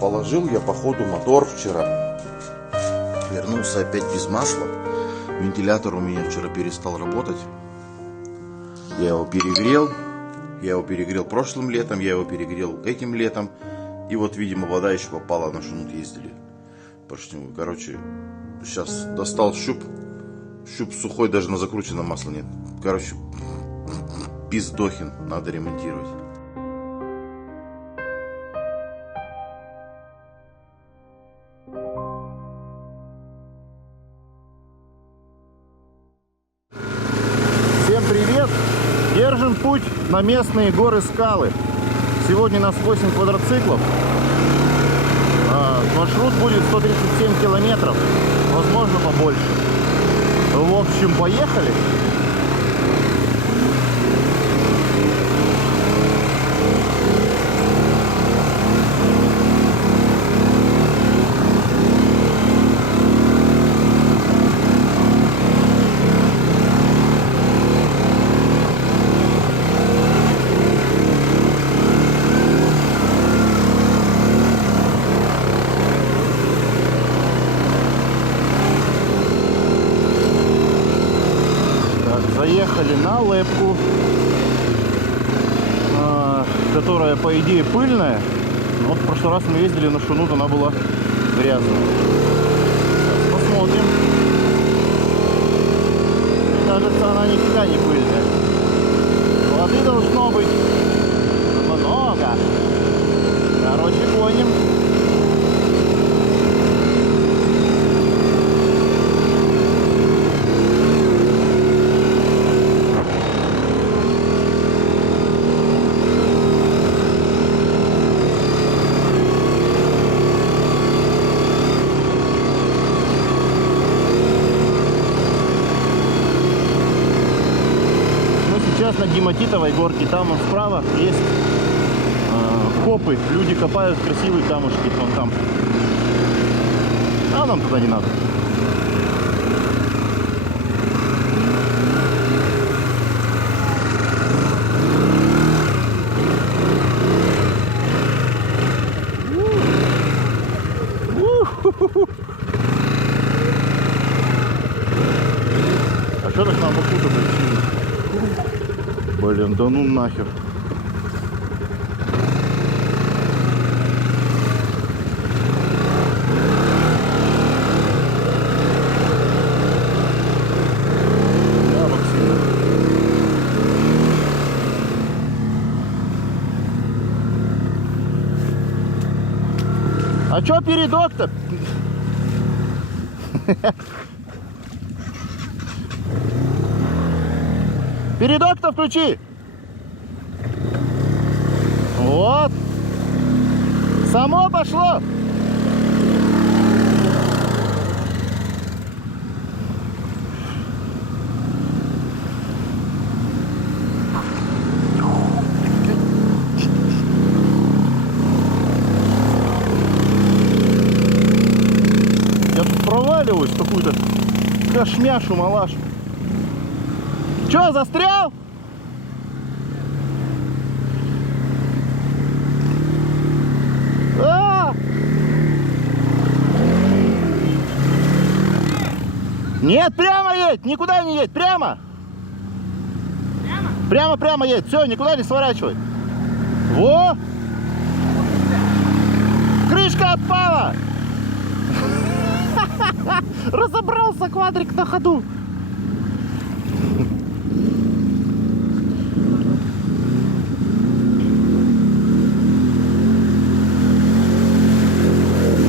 Положил я по ходу мотор вчера. Вернулся опять без масла. Вентилятор у меня вчера перестал работать. Я его перегрел. Я его перегрел прошлым летом, я его перегрел этим летом. И вот, видимо, вода еще попала, на шунут ездили. Поршневую. Короче, сейчас достал щуп. Щуп сухой, даже на закрученном масла нет. Короче, пиздохин, надо ремонтировать. Всем привет! Держим путь на местные горы-скалы. Сегодня нас 8 квадроциклов. Маршрут будет 137 километров, возможно побольше. В общем, поехали! Заехали на Лепку, которая по идее пыльная. Но вот в прошлый раз мы ездили на Шунут, она была грязная. Сейчас посмотрим. Мне кажется, она нифига не пыльная. Воды должно быть много. Короче, гоним. Сейчас на Гематитовой горке, там вон справа есть копы, люди копают красивые камушки, вон там. А нам туда не надо. А что так нам покуда причинить? Блин, да ну нахер. Да, Максим. А чё передок-то? Передок-то включи! Вот! Само пошло! Я тут проваливаюсь в какую-то кашмяшу, малаш. Чё, застрял? Нет, прямо едь, никуда не едь, прямо. Прямо едь, все, никуда не сворачивай. Во! Крышка отпала! Разобрался квадрик на ходу.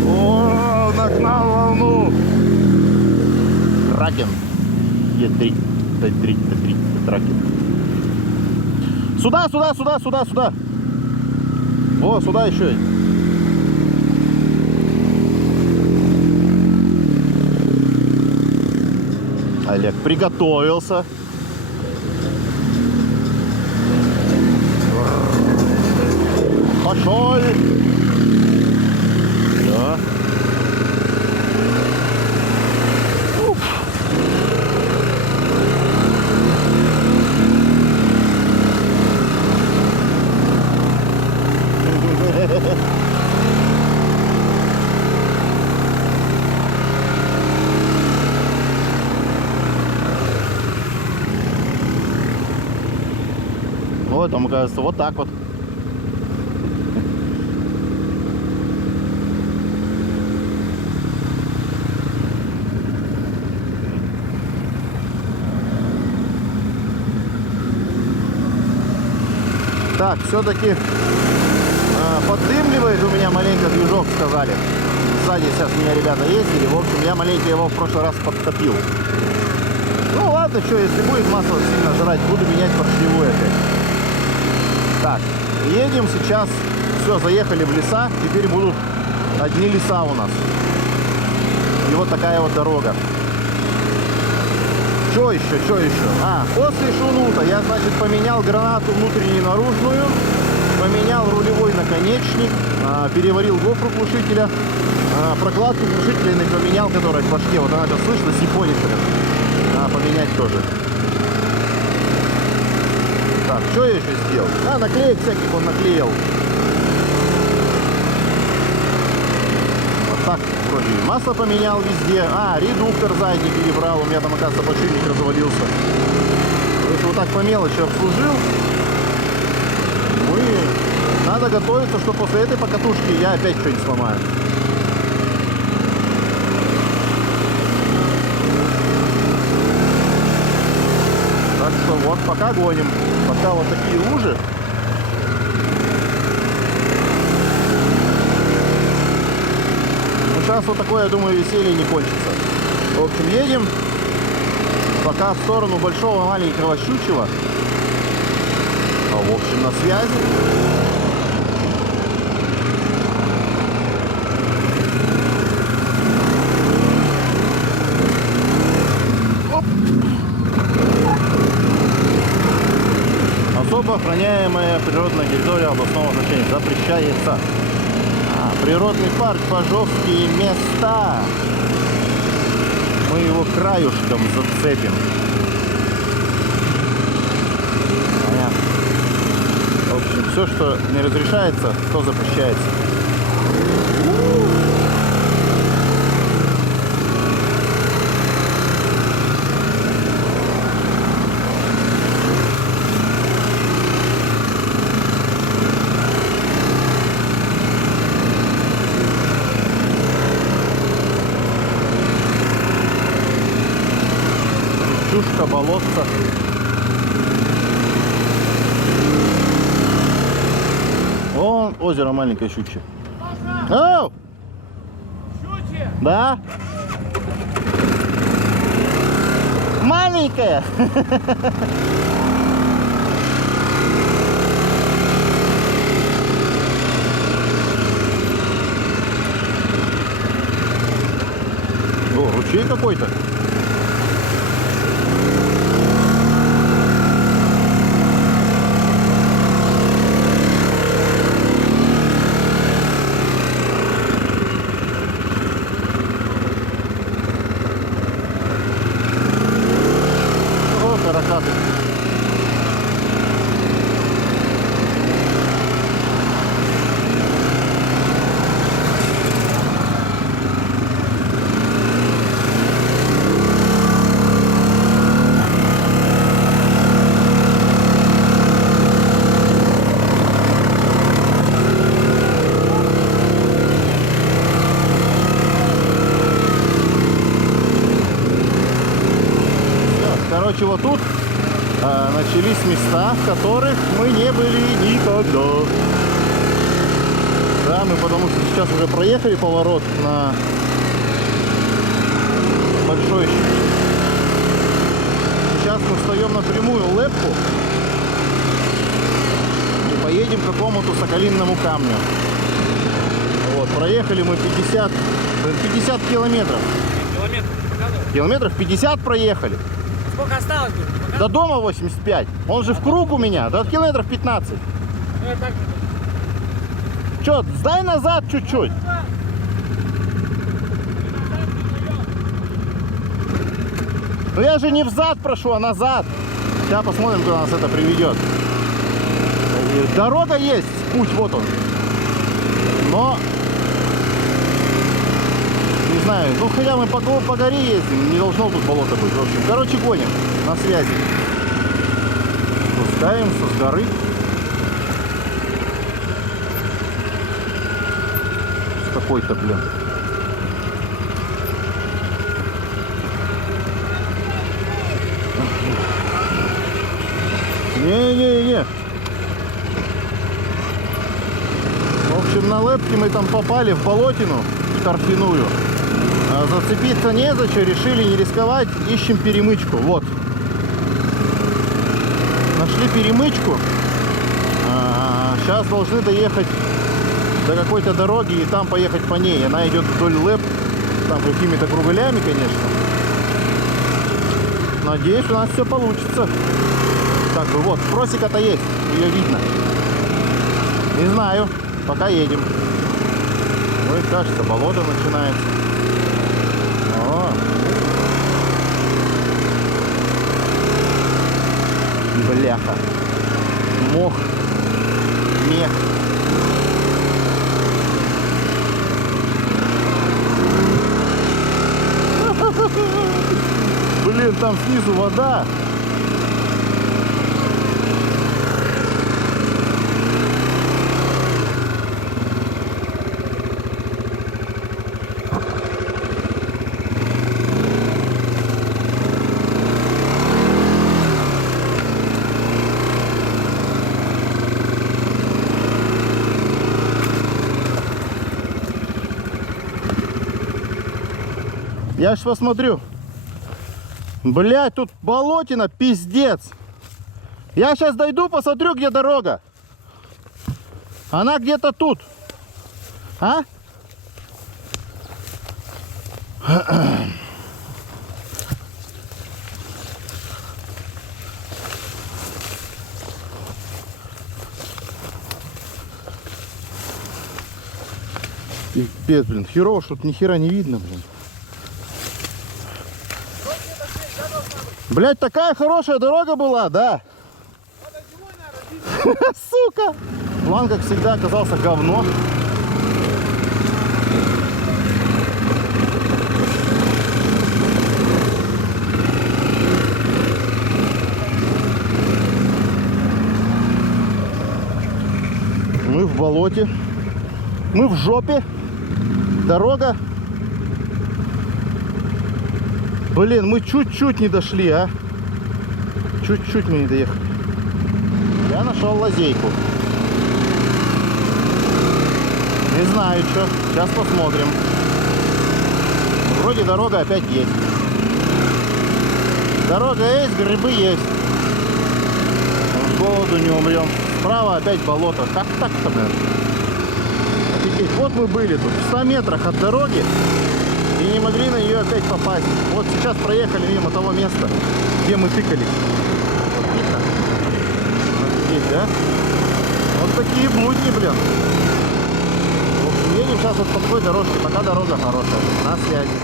О, нагнал волну. Тракен. Е3. Т3. Тракен. Сюда. О, сюда еще. Олег приготовился. Пошел. Да. Вот, там, оказывается, вот так вот. Так, все-таки поддымливает у меня маленько движок, сказали. Сзади сейчас меня ребята ездили. В общем, я маленько его в прошлый раз подтопил. Ну ладно, что, если будет масло сильно жрать, буду менять поршневую опять. Так, едем сейчас. Все, заехали в леса. Теперь будут одни леса у нас. И вот такая вот дорога. Что еще, что еще? После шунута я, значит, поменял гранату внутреннюю и наружную, поменял рулевой наконечник, переварил гофру глушителя, прокладку глушителя поменял, которая в башке, вот она это слышно, сифонит прям. Надо поменять тоже. Так, что я еще сделал? Наклеек всяких он наклеил. Так, вроде масло поменял везде. Редуктор задний перебрал. У меня там, оказывается, подшипник развалился. То есть вот так по мелочи обслужил. Ну и надо готовиться, что после этой покатушки я опять что-нибудь сломаю. Так что вот пока гоним. Пока вот такие лужи. Сейчас вот такое, я думаю, веселье не кончится. В общем, едем пока в сторону большого маленького щучьего. В общем, на связи. Оп. Особо охраняемая природная территория областного значения запрещается. Природный парк Пажовские места. Мы его краюшком зацепим. Понятно. В общем, все, что не разрешается, то запрещается. Болотца. Вон озеро маленькое щучье. Оу! Щучье? Да? Маленькое! О, ручей какой-то. Короче, вот тут начались места, в которых мы не были никогда. Да, мы потому что сейчас уже проехали поворот на большой щучий. Сейчас мы встаем на прямую лепку и поедем к какому-то соколинному камню. Вот, проехали мы 50 километров. Километров 50 проехали. Сколько осталось? До дома 85. Он же в круг у меня. До километров 15. Че, сдай назад чуть-чуть. Ну я же не взад прошу, а назад. Сейчас посмотрим, куда нас это приведет. Дорога есть, путь вот он. Но не знаю, ну хотя мы по горе ездим, не должно тут болото быть. В общем, короче, гоним, на связи. Спускаемся с горы. С какой-то, блин. Не-не-не. В общем, на лэпке мы там попали в болотину торфяную. А зацепиться незачем, решили не рисковать, ищем перемычку. Вот. Нашли перемычку. Сейчас должны доехать до какой-то дороги и там поехать по ней. Она идет вдоль лэп, там какими-то круглями, конечно. Надеюсь, у нас все получится. Как бы вот, просека-то есть, ее видно. Не знаю, пока едем. Ой, кажется, болото начинается. О. Бляха. Мох. Мех. Блин, там снизу вода. Я ж посмотрю. Блять, тут болотина, пиздец. Я сейчас дойду, посмотрю, где дорога. Она где-то тут. А? Пипец, блин, херово, что-то ни хера не видно, блин. Блять, такая хорошая дорога была, да. Сука. План, как всегда, оказался говно. Мы в болоте. Мы в жопе. Дорога. Блин, мы чуть-чуть не дошли, а. Чуть-чуть мы не доехали. Я нашел лазейку. Не знаю, что. Сейчас посмотрим. Вроде дорога опять есть. Дорога есть, грибы есть. С голоду не умрем. Справа опять болото. Как так-то, блин? Офигеть. Вот мы были тут, в 100 метрах от дороги. И не могли на нее опять попасть. Вот сейчас проехали мимо того места, где мы тыкались. Вот видно? Офигеть, да? Вот такие будни, блин. В общем, едем сейчас вот по такой дорожке, пока дорога хорошая. На связи.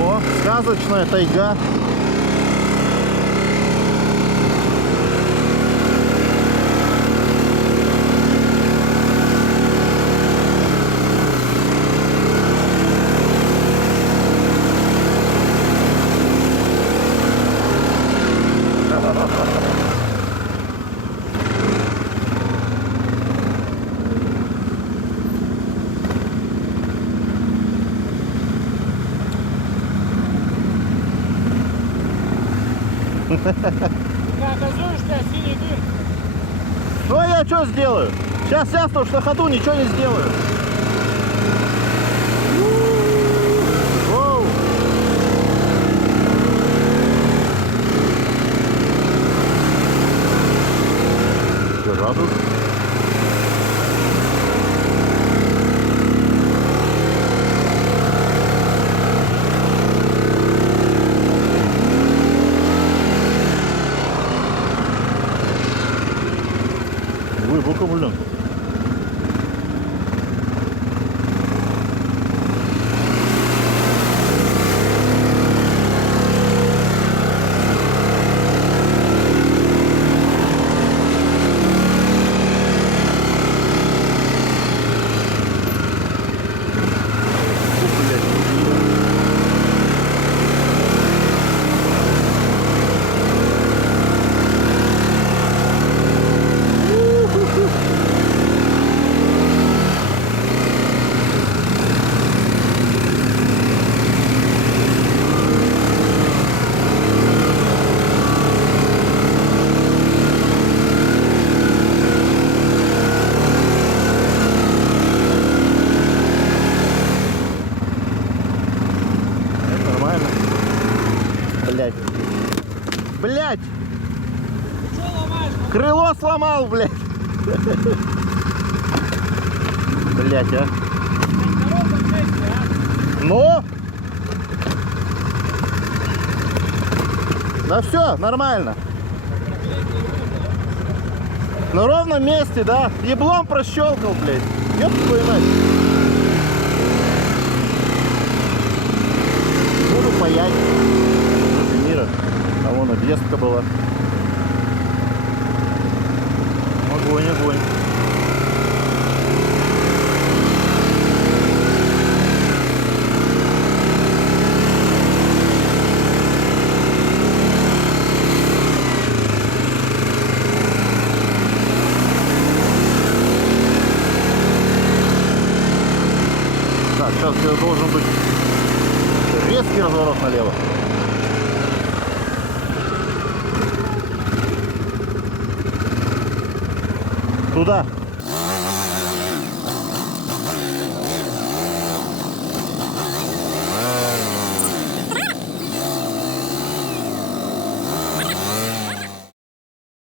О, сказочная тайга. Ну а я что сделаю? Сейчас ясно, что на ходу ничего не сделаю. Воу. Градус. Глубоко, блин. блядь! Крыло сломал, блядь! Блядь, а! Ну? Да все, нормально. На ровном месте, да? Еблом прощелкал, блядь. Ёб твою мать. Буду паять. Мира. А вон объездка была. Огонь, огонь. Так, сейчас должен быть резкий разворот налево. Туда.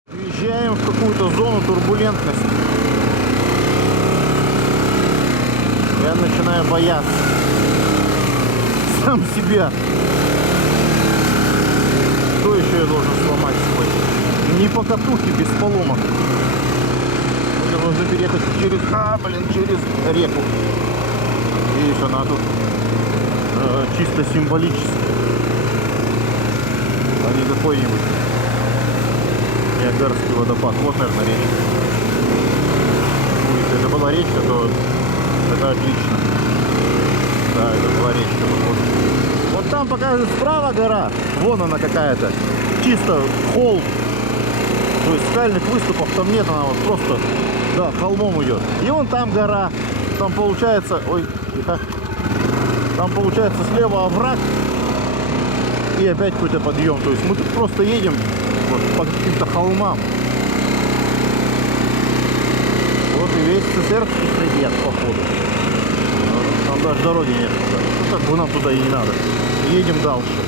Въезжаем в какую-то зону турбулентности. Я начинаю бояться сам себя. Что еще я должен сломать свой? Не по катухе, без поломок. Мне нужно переехать через, через реку. Видишь, она тут чисто символическая, а не какой-нибудь Ниагарский водопад. Вот, наверное, речка. Если это была речка, то это отлично. Да, это была речка. Вот там показывает справа гора. Вон она какая-то. Чисто холм. То есть скальных выступов там нет, она вот просто, да, холмом идет. И вон там гора. Там получается, ой, тихо. Там получается слева овраг. И опять какой-то подъем. То есть мы тут просто едем вот по каким-то холмам. Вот и весь цесарский хребет, походу. Там даже дороги нет. Ну как бы нам туда и не надо. Едем дальше.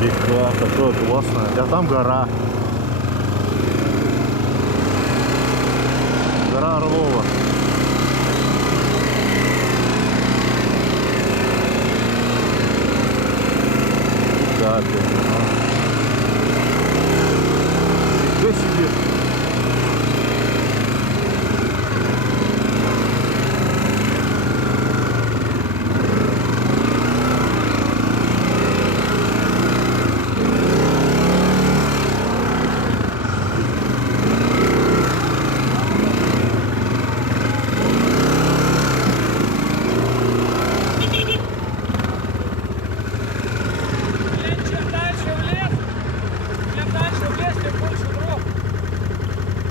Река такая классная. А там гора. Гора Орлова. Да, нифига себе.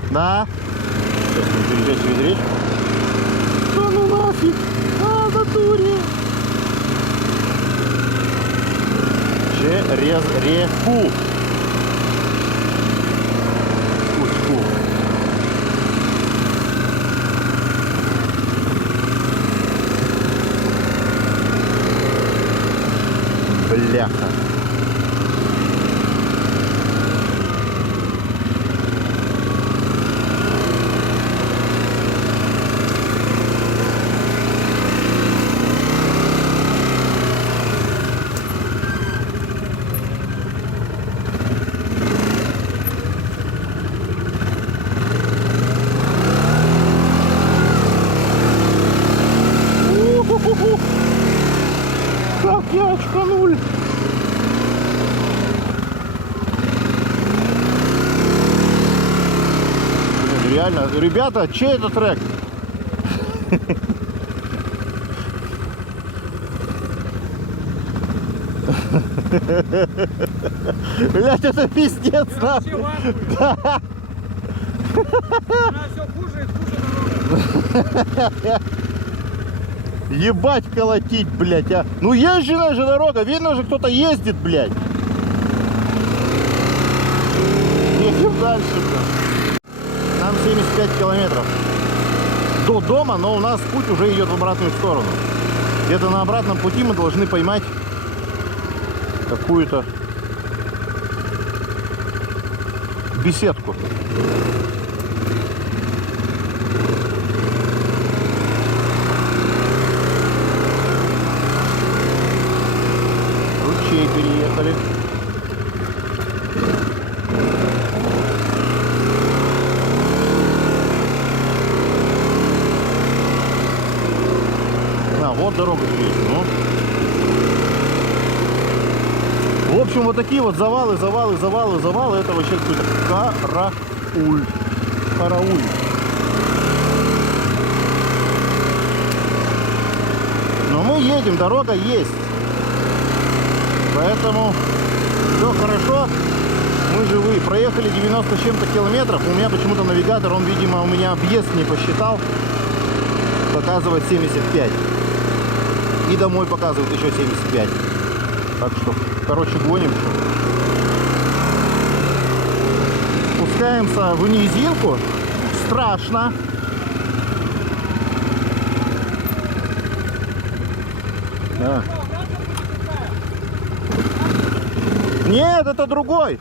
Да. Сейчас мы переезжаем через речку. Да ну нафиг. А, в натуре. Через реку. Кучку. Бляха. Как я очканул. Блин, реально, ребята, чей это трек? Блять, это пиздец, да? Да. Все хуже и хуже. Ебать колотить, блять, а. Ну езженная же дорога, видно же, кто-то ездит, блять. Едем дальше, блядь. Нам 75 километров до дома, но у нас путь уже идет в обратную сторону. Где-то на обратном пути мы должны поймать какую-то беседку. Ручей переехали. Вот дорога здесь, ну. В общем, вот такие вот завалы. Это вообще какой-то карауль. Карауль. Но мы едем, дорога есть. Поэтому все хорошо. Мы живы. Проехали 90 с чем-то километров. У меня почему-то навигатор, он, видимо, у меня объезд не посчитал. Показывает 75. И домой показывает еще 75. Так что, короче, гоним. Спускаемся в низинку. Страшно. Да. Нет, это другой.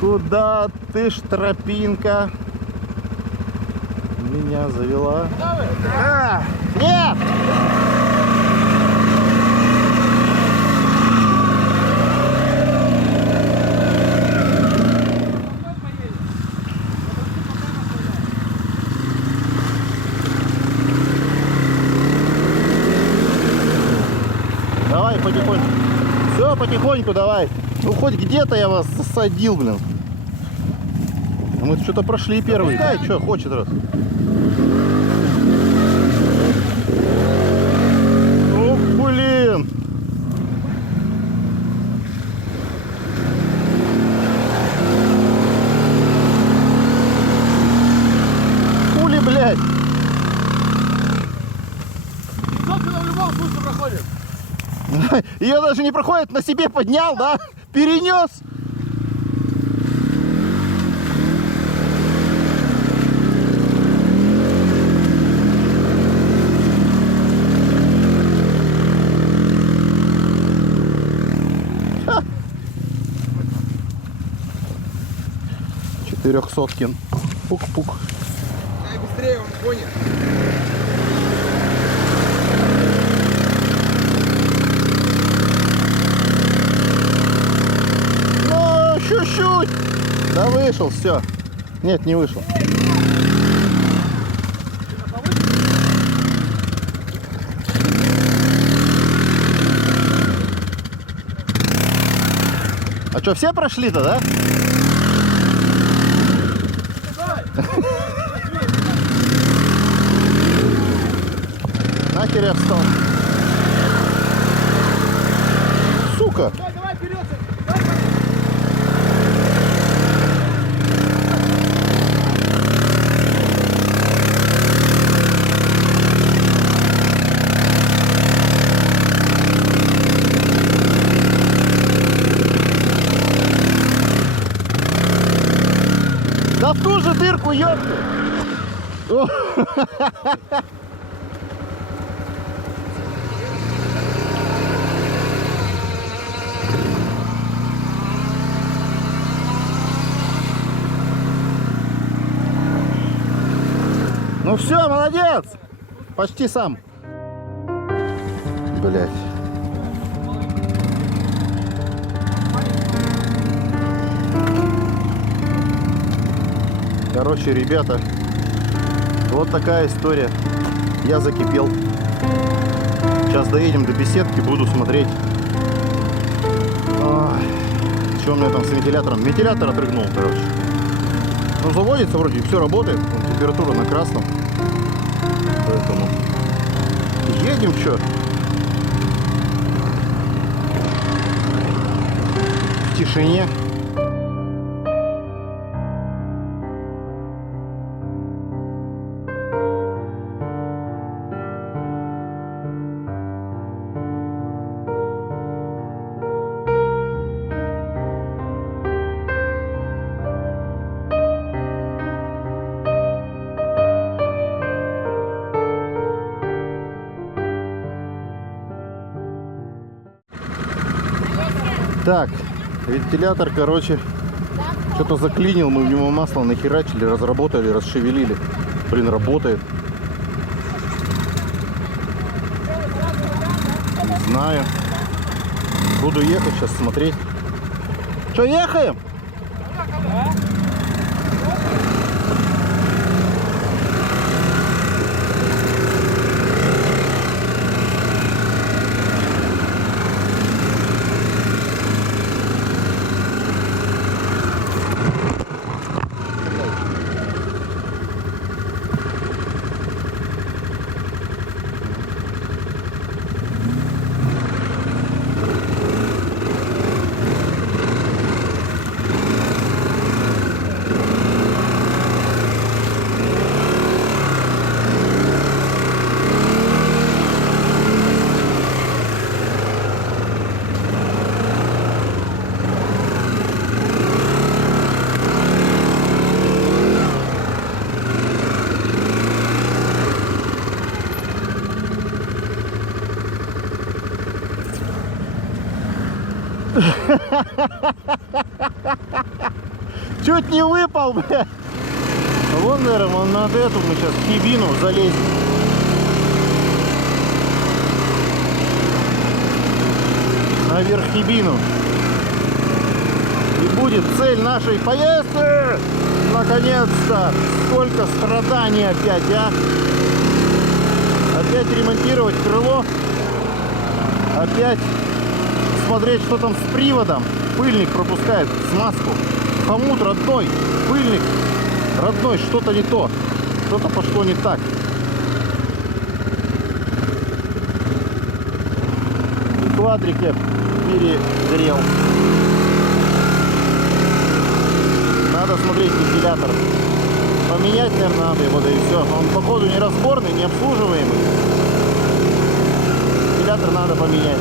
Куда ты ж, тропинка? Меня завела. А, нет! Давай потихоньку. Все, потихоньку давай. Ну хоть где-то я вас засадил, блин. Мы что-то прошли первый. Дай, что хочет раз. О, блин. Хули, блядь. Она в любом случае проходит. Ее даже не проходит, на себе поднял, да? Перенес. Четырехсоткин. Пук-пук. Ай, быстрее, он гонит. Ну, чуть-чуть. Да вышел, все. Нет, не вышел. А что, все прошли-то, да? Нахер я встал. Сука! Давай, давай, вперед! Да в ту же дырку, ёпта! О. Ну все, молодец! Почти сам. Блять. Короче, ребята, вот такая история. Я закипел. Сейчас доедем до беседки, буду смотреть. Что у меня там с вентилятором? Вентилятор отрыгнул, короче. Ну, заводится вроде, все работает. Температура на красном. Поэтому едем, что? В тишине. Так, вентилятор, короче, что-то заклинил, мы в него масло нахерачили, разработали, расшевелили. Блин, работает. Не знаю. Буду ехать сейчас смотреть. Что, ехаем? Чуть не выпал, бля. Вон, наверное, вон над эту мы сейчас в хибину залезем. Наверх хибину. И будет цель нашей поездки. Наконец-то. Сколько страданий опять, а? Опять ремонтировать крыло. Опять смотреть, что там с приводом. Пыльник пропускает смазку. Хомут родной, пыльник родной, что-то не то. Что-то пошло не так. И квадрикеп перегрел. Надо смотреть вентилятор. Поменять, наверное, надо его, да и все. Он, походу, не разборный, не обслуживаемый. Вентилятор надо поменять.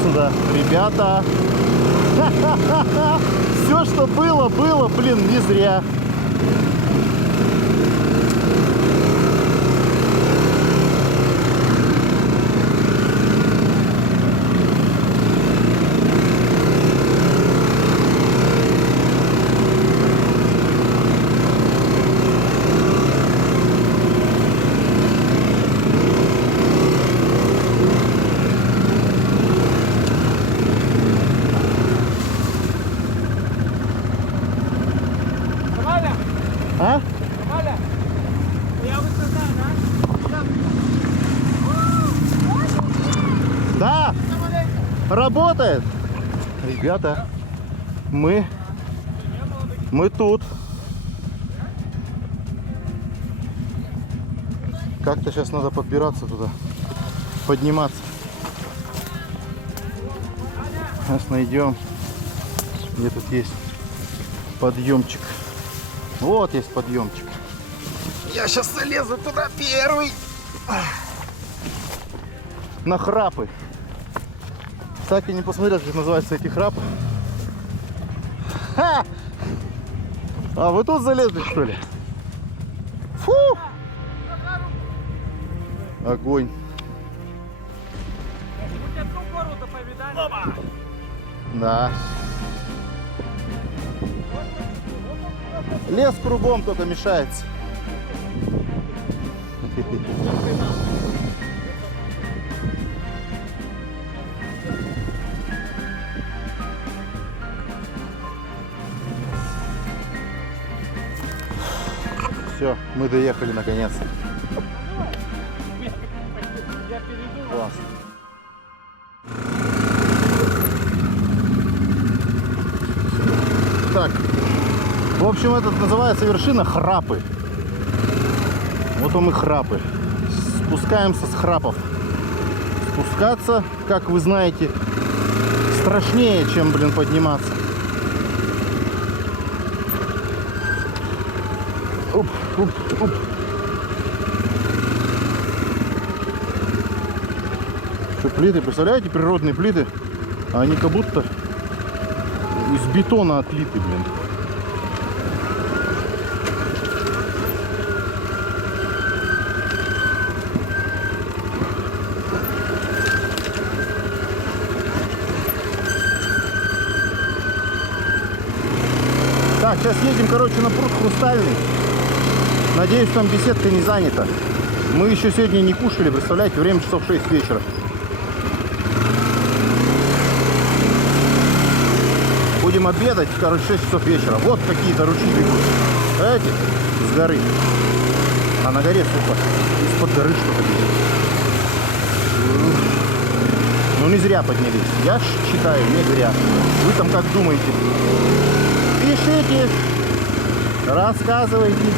Сюда, ребята, все, что было, блин, не зря. А? Да, работает. Ребята, мы тут. Как-то сейчас надо подбираться туда, подниматься. Сейчас найдем, где тут есть подъемчик. Вот есть подъемчик. Я сейчас залезу туда первый. На храпы. Так и не посмотрел, как называются эти храпы. Ха! А вы тут залезли, что ли? Фу! Огонь. Да. Лес кругом, только мешается. Все, мы доехали наконец. Класс. Так, в общем, это называется вершина Храпы. Вот он и Храпы. Спускаемся с Храпов. Спускаться, как вы знаете, страшнее, чем, блин, подниматься. Оп, оп. Что, плиты, представляете, природные плиты, а они как будто из бетона отлиты, блин. Так, сейчас едем, короче, на пруд Хрустальный. Надеюсь, там беседка не занята. Мы еще сегодня не кушали, представляете, время часов 6 вечера. Будем обедать, короче, 6 часов вечера. Вот какие-то ручьи бегут. Знаете, с горы. А на горе, сука, из-под горы что-то бежит. Ну, не зря поднялись. Я ж считаю, не зря. Вы там как думаете? Пишите, рассказывайте.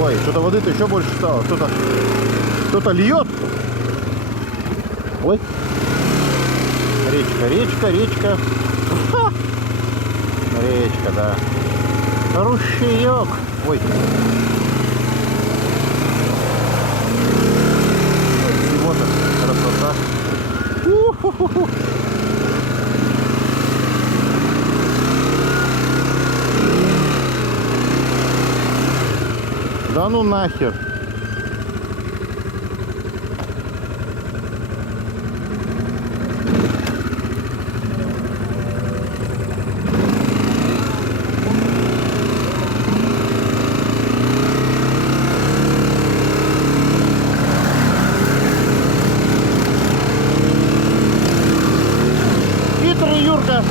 Ой, что-то воды-то еще больше стало. Кто-то льет. Ой. Речка, речка, речка. Ха! Речка, да. Ручеек. Ой. Всего-то красота. У-ху-ху-ху. Да ну нахер. Хитрый Юрка.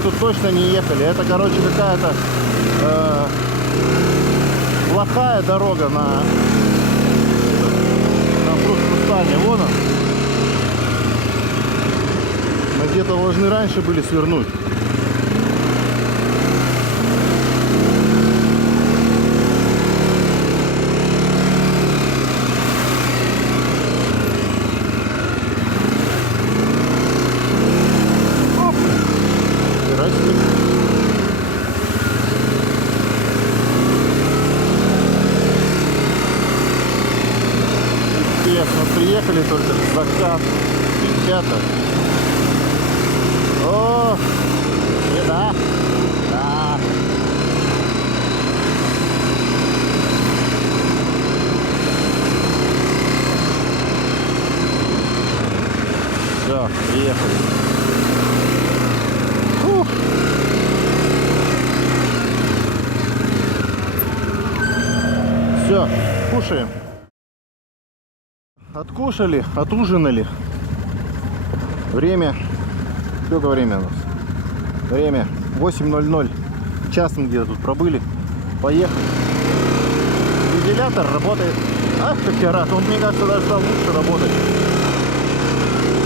Тут точно не ехали. Это, короче, какая-то плохая дорога на пруд Хрустальный. Вон он. Мы где-то должны раньше были свернуть. Приехали только закат, ребята. О, еда. Да. Все, приехали. Фух. Все, кушаем. Откушали, отужинали. Время, сколько время у нас? Время 8:00. Час мы где-то тут пробыли. Поехали. Вентилятор работает. Ах, как я рад. Он, мне кажется, даже стал лучше работать.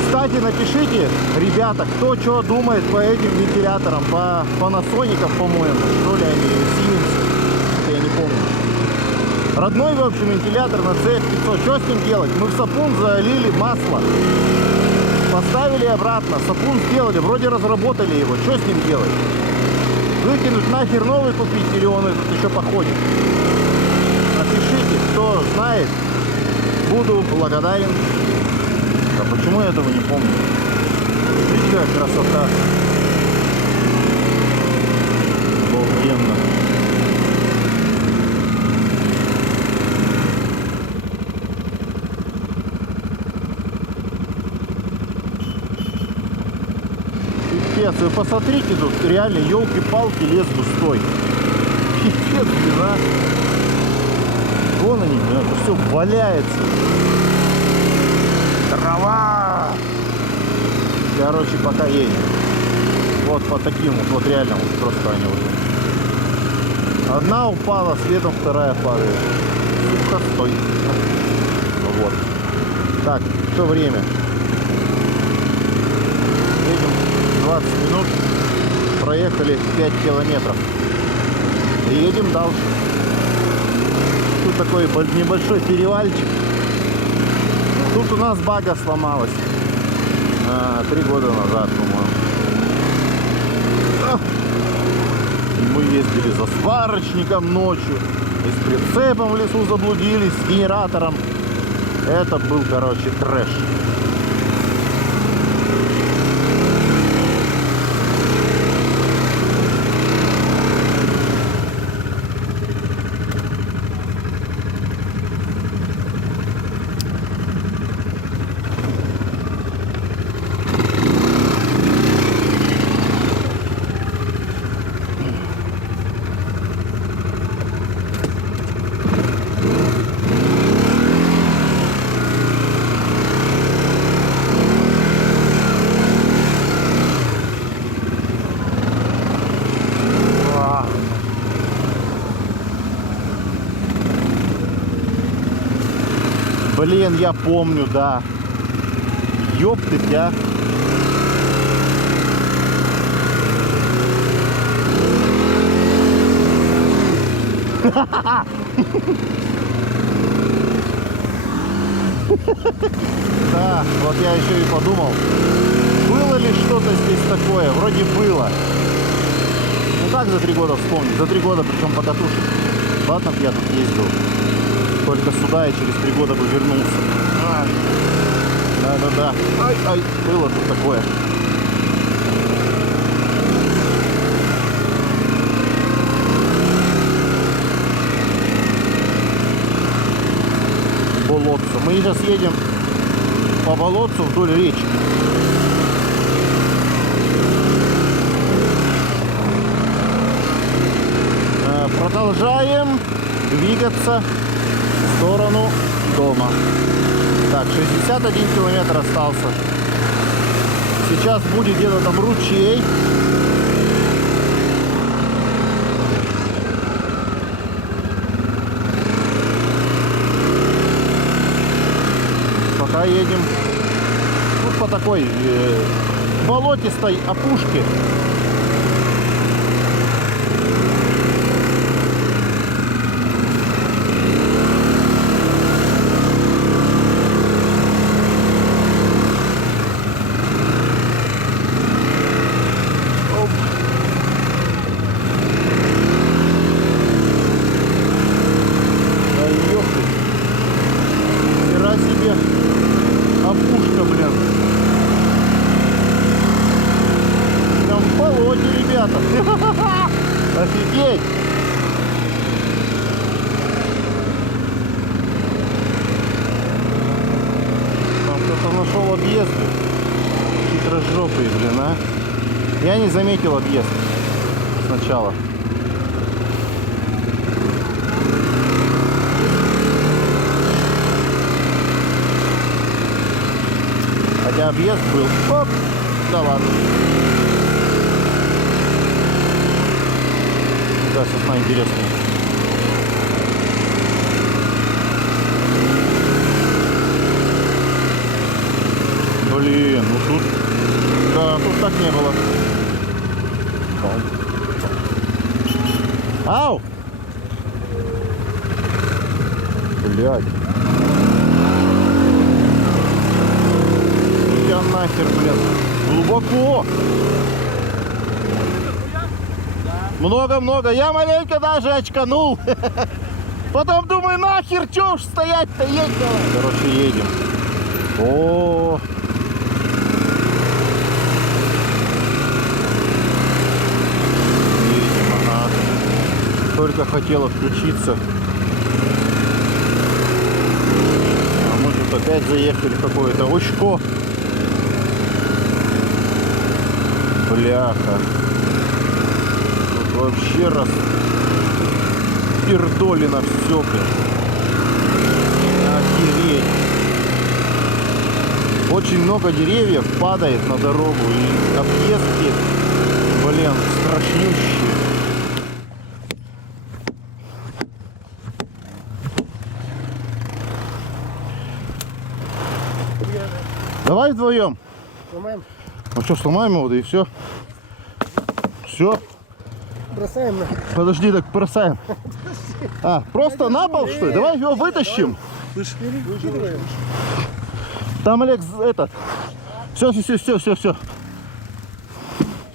Кстати, напишите, ребята, кто что думает по этим вентиляторам. По Panasonic, по-моему. Что ли они, Siemens. Я не помню. Родной, в общем, вентилятор на CF500. Что с ним делать? Мы в сапун залили масло. Поставили обратно. Сапун сделали. Вроде разработали его. Что с ним делать? Выкинуть нахер новый купить или он этот еще походит? Напишите, кто знает. Буду благодарен. А почему я этого не помню? Видите, какая красота. Обалденно. Пипец, вы посмотрите, тут реально елки-палки, лес густой. Пипец, да? Вон они, это все валяется. Трава! Короче, пока едем. Вот по таким вот реально вот просто они вот. Одна упала, следом вторая падает. Сухостой. Вот. Так, что время? Едем 20 минут. Проехали 5 километров. И едем дальше. Тут такой небольшой перевальчик. Тут у нас бага сломалась. 3 года назад, по-моему. Мы ездили за сварочником ночью. И с прицепом в лесу заблудились, с генератором. Это был, короче, трэш. Блин, я помню, да. Ёпты тебя. Да, вот я еще и подумал, было ли что-то здесь такое? Вроде было. Ну как за 3 года вспомнить? За 3 года, причем по катушке. Ладно, я тут ездил только сюда и через 3 года бы вернулся. Да-да-да. Ай-ай, было тут такое. Болотце. Мы сейчас едем по болотцу вдоль речки. Продолжаем двигаться в сторону дома. Так, 61 километр остался. Сейчас будет где-то там ручей. Пока едем вот по такой болотистой опушке. Опушка, блин. Прям в болоте, ребята. Офигеть. Там кто-то нашел объезд. Хитрожопый, блин, а. Я не заметил объезд сначала. Хотя объезд был. Оп! Да ладно. Да, сосна интересная. Блин, ну тут... Да, тут так не было. Ау! Блядь. Нахер, блин. Глубоко. Много-много. Я маленько даже очканул. Потом думаю, нахер, чё уж стоять-то, едь давай. Короче, едем. О. Едем, ага. Только хотел отключиться. А мы тут опять заехали в какое-то очко. Бляха. Тут вообще пердолено все, блин. Охереть. Очень много деревьев падает на дорогу. И объездки, блин, страшнющие. Давай вдвоем. Сломаем. Ну что, сломаем его, да и все. Все. Бросаем на. Подожди, так бросаем. А, просто на пол, что ли? Давай его вытащим. Выкидываем. Там, Олег, этот. Все.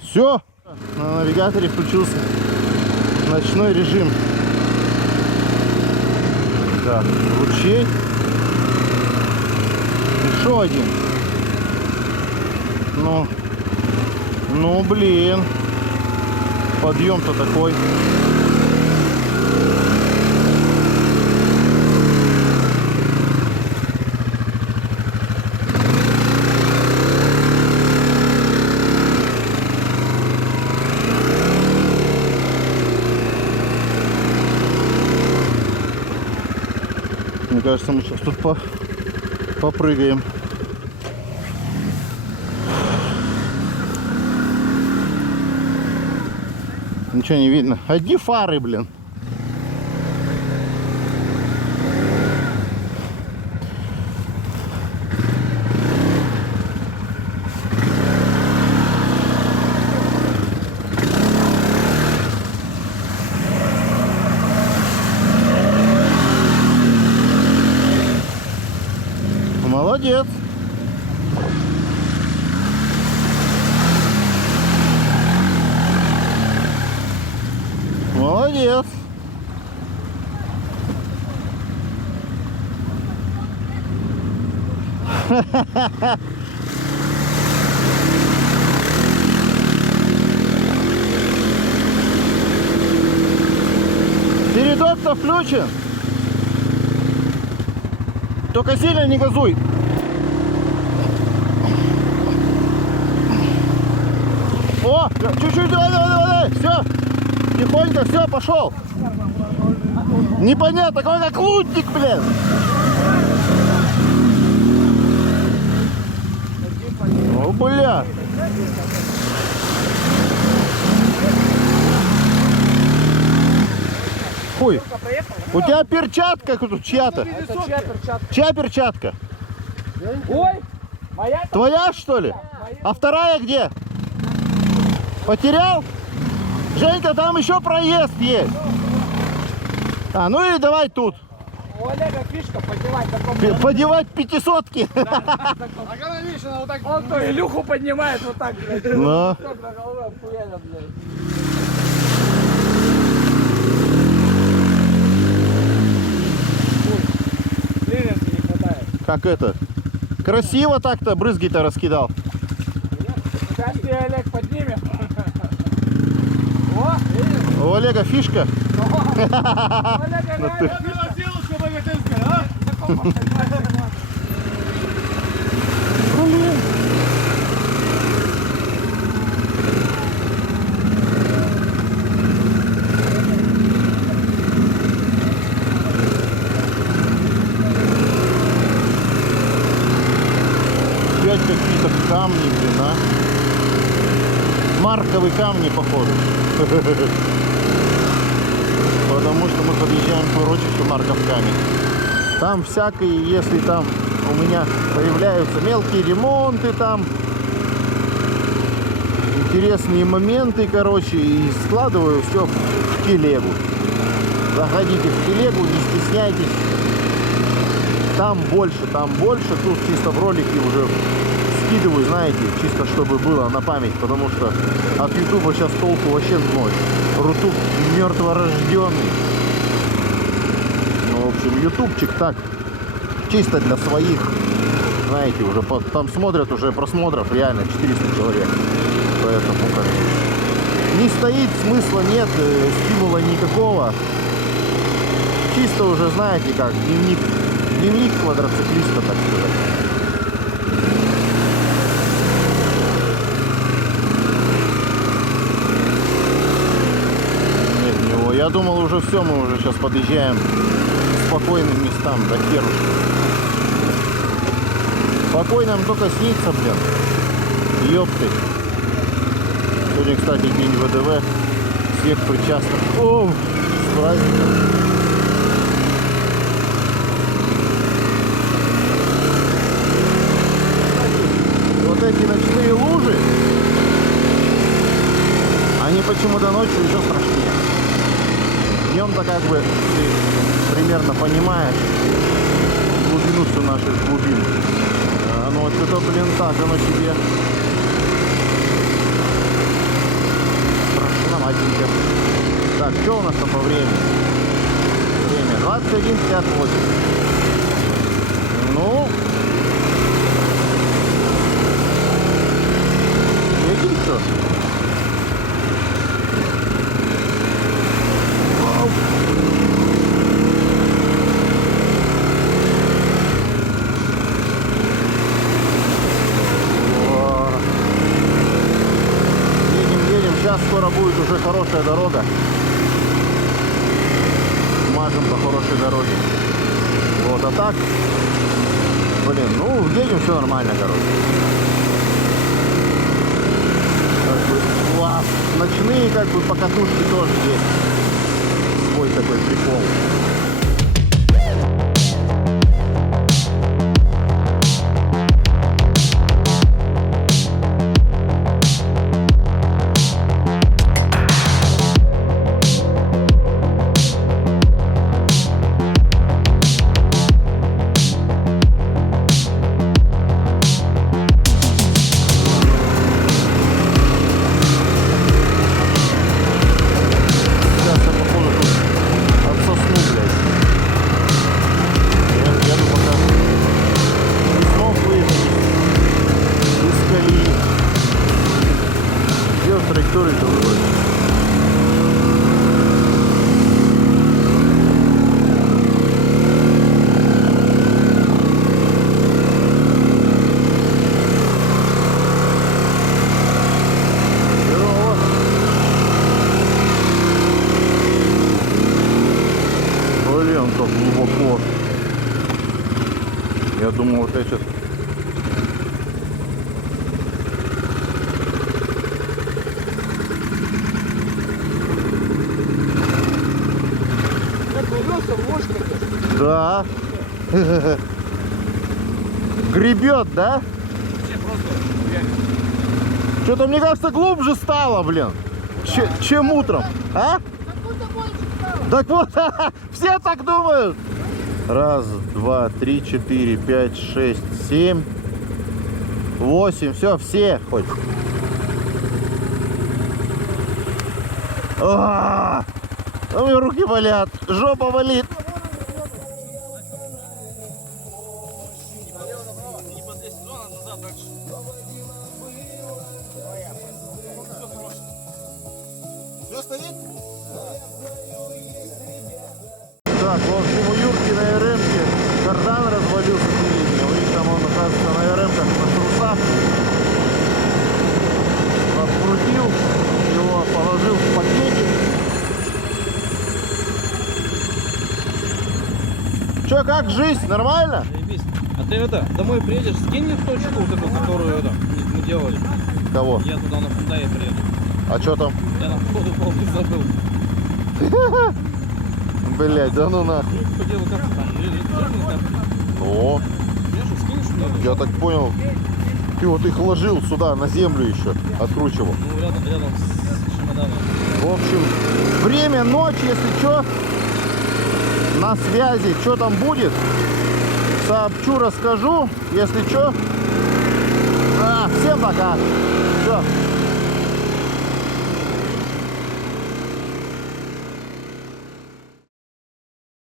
Все. На навигаторе включился ночной режим. Да, ручей. Еще один. Ну, блин. Подъем-то такой. Мне кажется, мы сейчас тут попрыгаем. Ничего не видно. Одни фары, блин. Молодец. Молодец. Передок-то включен. Только сильно не газуй. О, чуть-чуть, давай. Все. Тихонько, все, пошел. Непонятно, какой как лунтик, блин. О, бля. Хуй. У тебя перчатка тут чья-то. Чья перчатка? Ой! Моя? Твоя, что ли? А вторая где? Потерял? Женька, там еще проезд есть. А, ну или давай тут. У Олега фишка подевать. Подевать 500-ки. А когда видишь, она вот так... Он то Илюху поднимает вот так, блядь. Ну. На голове хуяля, блядь. Клиренса не хватает. Как это? Красиво так-то брызги-то раскидал. Сейчас ты, Олег, поднимем. О, видишь? У Олега фишка. Олега реально фишка. Блин. Опять какие-то камни, блин, а? Марковые камни, походу. Потому что мы подъезжаем к урочищу Марков камень. Там всякие, если там у меня появляются мелкие ремонты, там интересные моменты, короче, и складываю все в телегу. Заходите в телегу, не стесняйтесь. Там больше. Тут чисто в ролике уже скидываю, знаете, чисто чтобы было на память, потому что от ютуба сейчас толку вообще ноль. Рутуб мертворожденный. Ну, в общем, ютубчик так, чисто для своих, знаете, уже там смотрят уже просмотров реально 400 человек. Поэтому как не стоит, смысла нет, стимула никакого. Чисто уже, знаете, как дневник квадроциклиста, так сказать. Я думал, уже все, мы уже сейчас подъезжаем к спокойным местам, до херушки. Спокойно только снится, блин. Ёпты. Сегодня, кстати, день ВДВ. Всех причастных. О, с праздником. эти ночные лужи, они почему-то ночью еще страшнее. Днем-то как бы ты примерно понимаешь глубину всю наших глубин. Ну вот что-то, блин, так оно себе страшноватенько. Так, что у нас там по времени? Время 21:58. Ну, едем что? Едем. Сейчас скоро будет уже хорошая дорога. Мажем по хорошей дороге. Вот, а так, блин, ну, едем, все нормально, короче. Как бы, класс. Ночные, как бы, покатушки тоже есть. Свой такой прикол. Глубоко. Я думаю, вот я сейчас... Да. Гребет, да? Что-то, мне кажется, глубже стало, блин, чем утром. А? Так вот, все так думают. Раз, два, три, 4, 5, 6, 7, 8. Все хоть. У меня руки болят, жопа болит. Все стоит? Так, в общем, у Юрки на РМ-ке кардан развалился передний. У них там он, оказывается, на РМ-ках на трусах открутил, его положил в пакетик. Че, как жизнь? Нормально? А ты это, домой приедешь, скинь мне точку вот эту, которую это, мы делали. Кого? Я туда на Хундай приеду. А что там? Я на входу полный забыл. Блять, да ну нахуй. По делу как там, Ну, я же скинешь мне? я так понял, ты вот их ложил сюда, на землю еще, откручивал. Ну, рядом с чемоданом. В общем, время, ночь, если что, на связи, что там будет, сообщу, расскажу, если что. Всем пока. Все.